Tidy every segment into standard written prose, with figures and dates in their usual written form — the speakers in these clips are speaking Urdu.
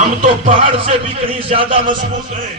ہم تو پہاڑ سے بھی کہیں زیادہ مضبوط ہیں،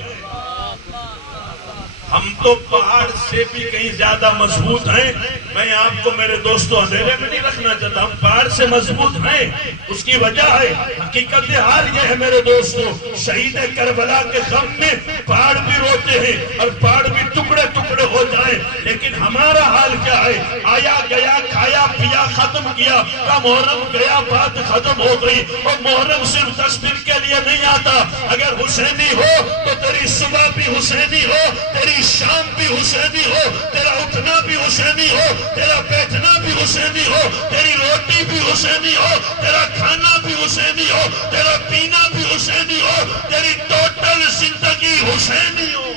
ہم تو پہاڑ سے بھی کہیں زیادہ مضبوط ہیں۔ میں آپ کو میرے دوستو اندھیرے میں نہیں رکھنا چاہتا، ہم پہاڑ سے مضبوط ہیں۔ اس کی وجہ ہے، حقیقت حال یہ ہے میرے دوستو، شہید کربلا کے غم میں پہاڑ بھی روتے ہیں اور پہاڑ بھی ٹکڑے ٹکڑے ہو جائیں، لیکن ہمارا حال کیا ہے؟ آیا گیا، کھایا پیا، ختم کیا، محرم گیا، بات ختم ہو گئی۔ اور محرم صرف 10 دن کے لیے نہیں آتا، اگر حسینی ہو تو تیری صبح بھی حسینی ہو، تیری شام بھی حسینی ہو، تیرا اٹھنا بھی حسینی ہو، تیرا بیٹھنا بھی حسینی ہو، تیری روٹی بھی حسینی ہو، تیرا کھانا بھی حسینی ہو، تیرا پینا بھی حسینی ہو، تیری ٹوٹل زندگی حسینی ہو۔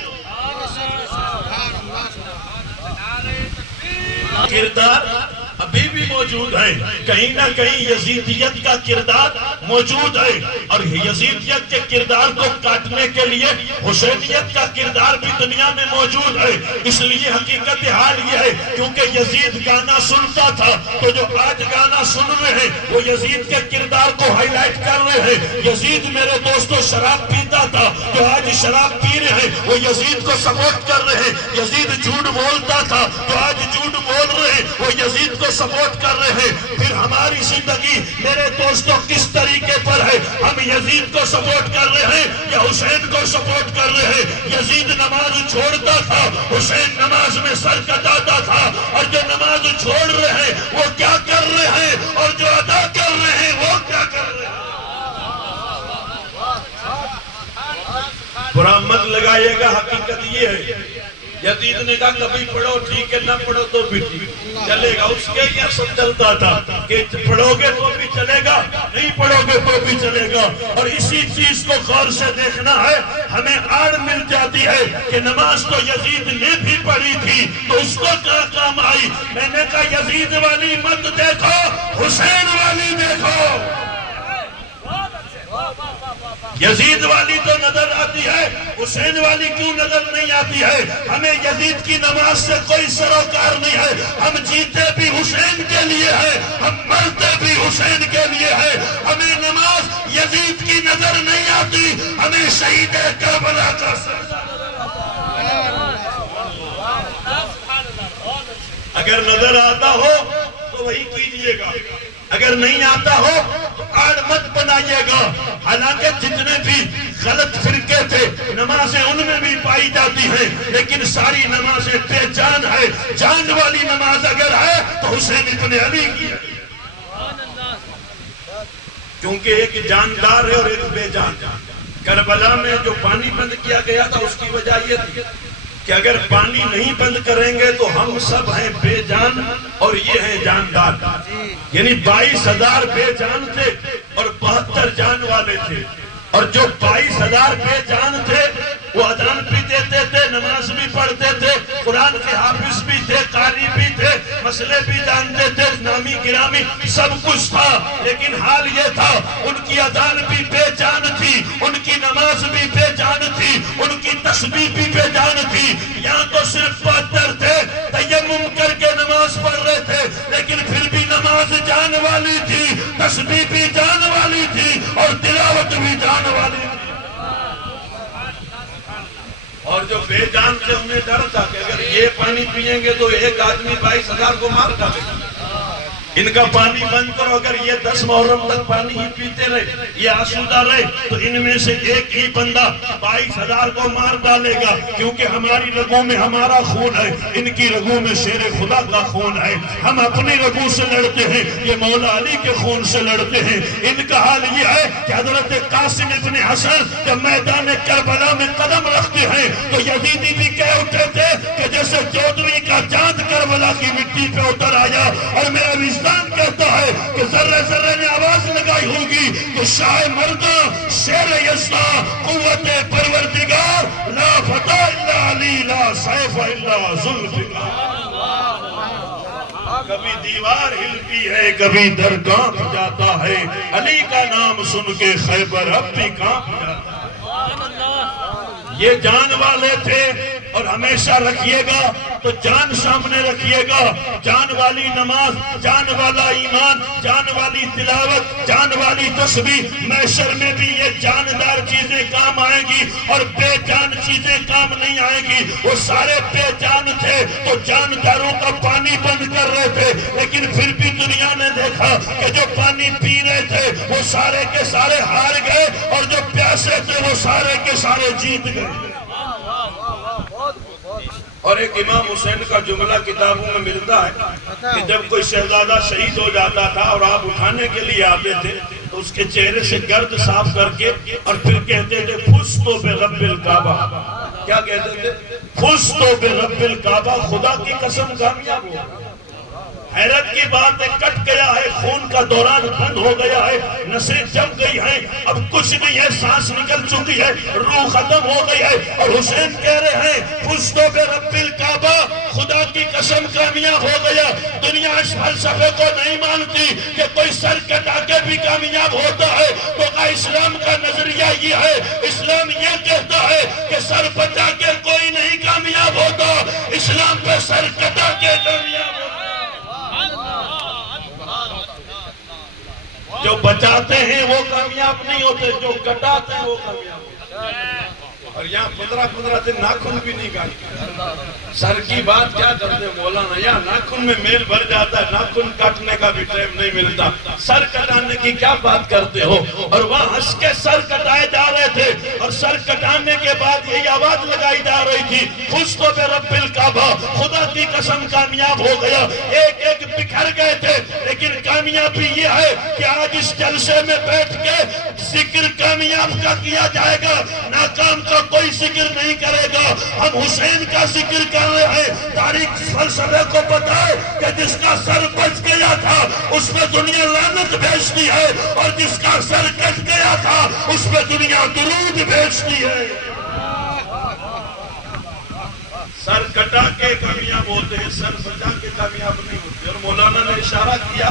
کردار ابھی بھی موجود ہے، کہیں نہ کہیں یزیدیت کا کردار موجود ہے، اور یزیدیت کے کردار کو کاٹنے کے لیے حسینیت کا کردار بھی دنیا میں موجود ہے۔ اس لیے حقیقت حال یہ ہے، کیونکہ یزید گانا سنتا تھا، تو جو آج گانا سن رہے ہیں وہ یزید کے کردار کو ہائی لائٹ کر رہے ہیں۔ یزید میرے دوستو شراب پیتا تھا، جو آج شراب پی رہے ہیں وہ یزید کو سپورٹ کر رہے ہیں۔ یزید جھوٹ بولتا تھا، جو آج جھوٹ بول رہے ہیں وہ یزید کو سپورٹ کر رہے ہیں۔ پھر ہماری زندگی میرے دوستو کس طریقے پر ہے؟ ہم یزید کو سپورٹ کر رہے ہیں یا حسین کو سپورٹ کر رہے ہیں؟ یزید نماز چھوڑتا تھا، حسین نماز میں سر کٹاتا تھا، اور جو نماز چھوڑ رہے ہیں وہ کیا کر رہے ہیں، اور جو ادا کر رہے ہیں وہ کیا کر رہے ہیں؟ برا مت لگائیے گا، حقیقت یہ ہے۔ یزید نے کہا کبھی پڑھو ٹھیک ہے، نہ پڑھو تو بھی چلے گا، اس کے یہ سب چلتا تھا کہ پڑھو گے تو بھی چلے گا، نہیں پڑھو گے تو بھی چلے گا۔ اور اسی چیز کو غور سے دیکھنا ہے، ہمیں آڑ مل جاتی ہے کہ نماز تو یزید نے بھی پڑھی تھی تو اس کو کیا کام آئی؟ میں نے کہا یزید والی مت دیکھو، حسین والی دیکھو۔ یزید والی تو نظر آتی ہے، حسین والی کیوں نظر نہیں آتی ہے؟ ہمیں یزید کی نماز سے کوئی سروکار نہیں ہے، ہم جیتے بھی حسین کے لیے ہیں، ہم مرتے بھی حسین کے لیے ہیں۔ ہمیں نماز یزید کی نظر نہیں آتی، ہمیں شہید کربلا کا سجدہ نظر آتا ہے۔ اگر نظر آتا ہو تو وہی کیجئے گا، اگر نہیں آتا ہو تو آڑ مت بنائیے گا۔ حالانکہ جتنے بھی غلط فرقے تھے نمازیں ان میں بھی پائی جاتی ہیں، لیکن ساری نمازیں بے جان ہے۔ جان والی نماز اگر ہے تو حسین ابن علی کی ہے، کیونکہ ایک جاندار ہے اور ایک بے جان۔ کربلا میں جو پانی بند کیا گیا تھا اس کی وجہ یہ تھی کہ اگر پانی نہیں بند کریں گے تو ہم سب ہیں بے جان اور یہ ہیں جاندار۔ یعنی 22,000 بے جان تھے اور 72 جان والے تھے، اور جو 22,000 بے جان تھے وہ اذان بھی دیتے تھے، نماز بھی پڑھتے تھے، قرآن کے حافظ بھی تھے، قاری بھی تھے، مسئلے بھی جانتے تھے، نامی گرامی سب کچھ تھا، لیکن حال یہ تھا ان کی اذان بھی بے جان تھی، ان کی نماز بھی بے جان تھی، ان کی تسبیح بھی بے جان تھی۔ یہاں تو صرف 72 تھے، تیمم کر کے نماز پڑھ رہے تھے، لیکن پھر بھی نماز جان والی تھی، تسبیح بھی جان والی تھی، اور تلاوت بھی جان والی تھی۔ اور جو بے جان تھے انہیں ڈر تھا کہ اگر یہ پانی پئیں گے تو ایک آدمی 22,000 کو مار ڈالے گا، ان کا پانی بند کرو۔ اگر یہ 10 محرم تک پانی ہی پیتے رہے، یہ آسودہ رہے، تو ان میں سے ایک ہی بندہ 22,000 کو مار ڈالے گا، کیونکہ ہماری رگوں میں ہمارا خون ہے، ان کی رگوں میں شیر خدا کا خون ہے۔ ہم اپنی رگوں سے لڑتے ہیں، یہ مولا علی کے خون سے لڑتے ہیں۔ ان کا حال یہ ہے کہ حضرت قاسم ابن حسن جب میدان کربلا میں قدم رکھتے ہیں تو یزیدی بھی کہہ اٹھے تھے کہ جیسے 14ویں کا چاند کربلا کی مٹی پہ اتر آیا، اور میرا وجدان کہتا ہے کہ ذرے ذرے نے آواز لگائی ہوگی کہ شاہ مردہ شیر یزداں قوت پروردگار، لا فتح الا علی، لا سیف الا ذوالفقار۔ کبھی دیوار ہلتی ہے، کبھی در کانپ جاتا ہے، علی کا نام سن کے خیبر اب بھی کانپ جاتا ہے۔ یہ جان والے تھے، اور ہمیشہ رکھیے گا تو جان سامنے رکھیے گا، جان والی نماز، جان والا ایمان، جان والی تلاوت، جان والی تسبیح، محشر میں بھی یہ جاندار چیزیں کام آئیں گی اور بے جان چیزیں کام نہیں آئیں گی۔ وہ سارے بے جان تھے تو جانداروں کا پانی بند کر رہے تھے، لیکن پھر بھی دنیا نے دیکھا کہ جو پانی پی رہے تھے وہ سارے کے سارے ہار گئے اور جو پیاسے تھے وہ سارے کے سارے جیت گئے۔ اور ایک امام حسین کا جملہ کتابوں میں ملتا ہے کہ جب کوئی شہزادہ شہید ہو جاتا تھا اور آپ اٹھانے کے لیے آتے تھے تو اس کے چہرے سے گرد صاف کر کے اور پھر کہتے تھے فزتو برب الکعبہ۔ کیا کہتے تھے؟ فزتو برب الکعبہ، خدا کی قسم کامیاب ہو۔ حیرت کی بات ہے، کٹ گیا ہے، خون کا دوران بند ہو گیا ہے، نسیں جم گئی ہیں، اب کچھ نہیں ہے، سانس نکل چکی ہے، روح ختم ہو گئی ہے، اور حسین کہہ رہے ہیں فزتو برب الکعبہ، خدا کی قسم کامیاب ہو گیا۔ دنیا اس فلسفے کو نہیں مانتی کہ کوئی سر کٹا کے بھی کامیاب ہوتا ہے، تو اسلام کا نظریہ یہ ہے، اسلام یہ کہتا ہے کہ سر بچا کے کوئی نہیں کامیاب ہوتا، اسلام پہ سر کٹا کے کامیاب ہوتا۔ جو بچاتے ہیں وہ کامیاب نہیں ہوتے، جو کٹاتے ہیں وہ کامیاب ہوتے ہیں۔ اور یہاں 15 دن ناخن بھی نہیں کاٹتے۔ سر کی بات کیا کرتے مولانا، یہاں ناخن میں میل بھر جاتا ہے، ناخن کاٹنے کا بھی ٹائم نہیں ملتا، سر کٹانے کی کیا بات کرتے ہو؟ اور وہاں ہنس کے سر کٹائے جا رہے تھے، اور سر کٹانے کے بعد یہی آواز لگائی جا رہی تھی فزتو برب الکعبہ، خدا کی قسم کامیاب ہو گیا۔ ایک ایک بکھر گئے تھے، لیکن کامیابی یہ ہے کہ آج اس جلسے میں بیٹھ کے ذکر کامیاب کا کیا جائے گا، ناکام کا کوئی ذکر نہیں کرے گا۔ ہم حسین کا ذکر کر رہے ہیں، تاریخ فلسفے کو پتا ہے کہ جس کا سر بچ گیا تھا اس میں دنیا لعنت بھیجتی ہے، اور جس کا سر کٹ گیا تھا اس میں دنیا درود بھیجتی ہے۔ سر کٹا کے کامیاب ہوتے ہیں، سر بچا کے کامیاب نہیں ہوتے۔ اور مولانا نے اشارہ کیا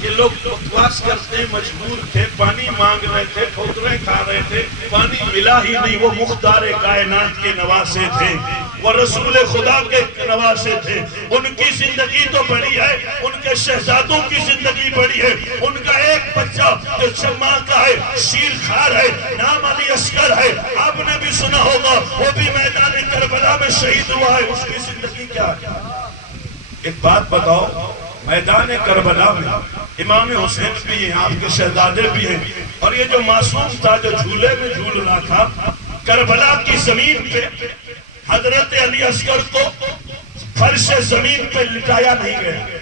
کہ لوگ بکواس کرتے مجبور تھے، پانی مانگ رہے تھے، ٹھوکریں کھا رہے تھے، پانی ملا ہی نہیں۔ وہ مختار کائنات کے نواسے تھے، وہ رسول خدا کے نواسے تھے، ان کی زندگی تو بڑی ہے، ان کے شہزادوں کی زندگی بڑی ہے۔ ان کا ایک بچہ جو شمع کا ہے، شیر خار ہے، نام علی اصغر ہے، آپ نے بھی سنا ہوگا، وہ بھی میدان کربلا میں شہید ہوا ہے۔ اس کی زندگی کیا ہے؟ ایک بات بتاؤ، میدان کربلا میں امام حسین بھی ہیں، آپ کے شہزادے بھی ہیں، اور یہ جو معصوم تھا جو جھولے میں جھول رہا تھا، کربلا کی زمین پہ حضرت علی اصغر کو فرش زمین پہ لٹایا نہیں گیا،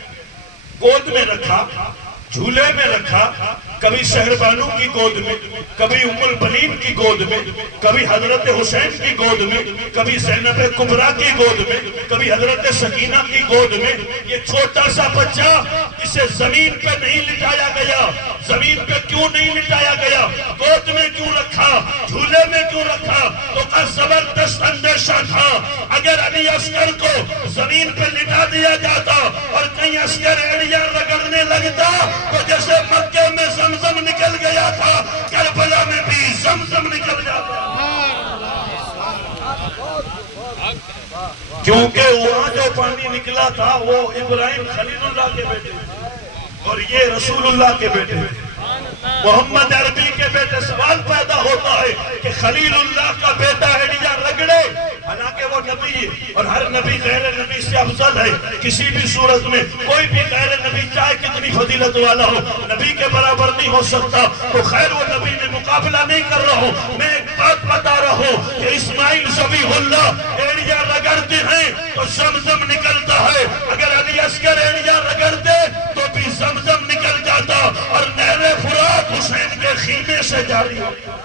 گود میں رکھا، جھولے میں رکھا، کبھی شہربانو کی گود میں، کبھی ام البنین کی گود میں، کبھی حضرت حسین کی گود میں، کبھی زینب کبریٰ کی گود میں، کبھی حضرت سکینہ کی گود میں۔ یہ چھوٹا سا بچہ، اسے زمین پہ نہیں لٹایا گیا۔ زمین پہ کیوں نہیں لٹایا گیا؟ گود میں کیوں رکھا؟ جھولے میں کیوں رکھا؟ تو کا زبردست اندیشہ تھا، اگر علی اصغر کو زمین پہ لٹا دیا جاتا اور کہیں اصغر ایڑیاں رگڑنے لگتا تو جیسے مکے میں زمزم نکل گیا تھا، کربلا میں بھی زمزم نکل جاتا۔ کیونکہ وہاں جو پانی نکلا تھا وہ ابراہیم خلیل اللہ کے بیٹے اور یہ رسول اللہ کے بیٹے، محمد عربی کے بیٹے۔ سوال پیدا ہوتا ہے کہ خلیل اللہ کا بیٹا ایڑیاں رگڑے، حالانکہ وہ نبی ہے اور ہر نبی غیر نبی سے افضل ہے۔ کسی بھی صورت میں کوئی بھی غیر نبی چاہے کتنی فضیلت والا ہو، نبی کے برابر نہیں ہو سکتا، تو خیر وہ نبی میں مقابلہ نہیں کر رہا ہوں، میں ایک بات بتا رہا ہوں کہ اسماعیل ذبیح اللہ ایڑیاں رگڑتے ہیں تو زمزم نکلتا ہے، اگر علی اصغر ایڑیاں رگڑتے تو بھی زمزم نکل جاتا، اور نہر فرات حسین کے خیمے سے جاری ہوتا،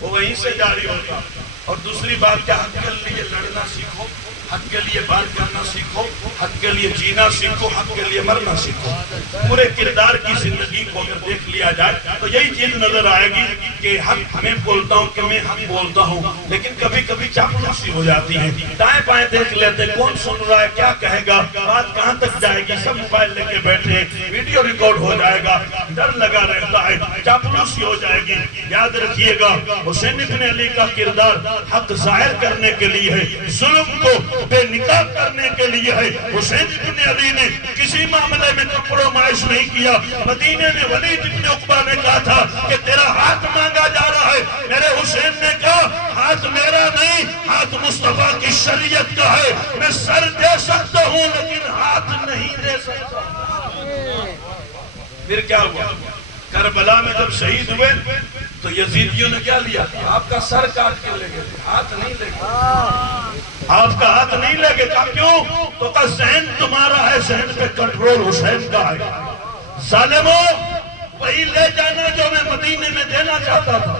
وہ وہیں سے جاری ہوتا۔ اور دوسری بات کیا، حق کے لیے لڑنا سیکھو، حق کے لیے بات کرنا سیکھو، حق کے لیے جینا سیکھو، حق کے لیے مرنا سیکھو۔ پورے کردار کی زندگی کو اگر دیکھ لیا جائے تو یہی چیز نظر آئے گی کہ حق میں بولتا ہوں کہ میں حق بولتا ہوں، لیکن کبھی کبھی چاپلوسی ہو جاتی ہے، دائیں بائیں دیکھ لیتے کون سن رہا ہے، کیا کہے گا، بات کہاں تک جائے گی، سب موبائل لے کے بیٹھے ہیں، ویڈیو ریکارڈ ہو جائے گا، ڈر لگا رہتا ہے، چاپلوسی ہو جائے گی۔ یاد رکھیے گا حسین ابن علی کا کردار حق ظاہر کرنے کے لیے ہے، ظلم کو بے نقاب کرنے کے لیے ہے۔ حسین بن علی نے کسی معاملے میں کمپرومائز نہیں کیا۔ مدینے میں ولید بن عقبہ نے کہا تھا کہ تیرا ہاتھ مانگا جا رہا ہے، میرے حسین نے کہا ہاتھ میرا نہیں، ہاتھ مصطفیٰ کی شریعت کا ہے، میں سر دے سکتا ہوں لیکن ہاتھ نہیں دے سکتا۔ پھر کیا ہوا؟ کربلا میں جب شہید ہوئے تو یزیدیوں نے کیا لیا؟ آپ کا سر کاٹ کے لے گئے، ہاتھ نہیں لے گئے، آپ کا ہاتھ نہیں لے گئے۔ کہا کیوں؟ تو کہا ذہن تمہارا ہے، ذہن پہ کنٹرول حسین کا ہے۔ ظالموں، وہی لے جانا جو میں مدینے میں دینا چاہتا تھا،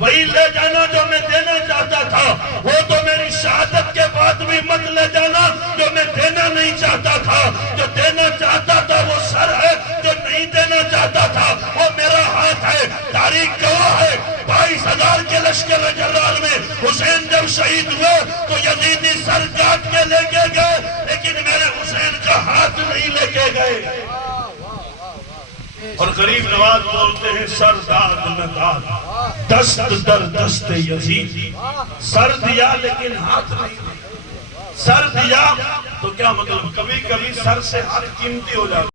وہی لے جانا جو میں دینا چاہتا تھا، وہ تو میری شہادت کے بعد بھی مت لے جانا جو میں دینا نہیں چاہتا تھا۔ جو دینا چاہتا تھا وہ سر ہے، جو نہیں دینا چاہتا تھا وہ میرا ہاتھ ہے۔ تاریخ گواہ ہے، 22,000 کے لشکر جلال میں حسین جب شہید ہوئے تو یزیدی سر کاٹ کے لے کے گئے، لیکن میرے حسین کا ہاتھ نہیں لے کے گئے۔ اور غریب نواز بولتے ہیں سر داد نہ داد، دست در دست یزید، سر دیا لیکن ہاتھ نہیں دیا۔ سر دیا تو کیا مطلب؟ کبھی کبھی سر سے ہاتھ قیمتی ہو جاتا ہے۔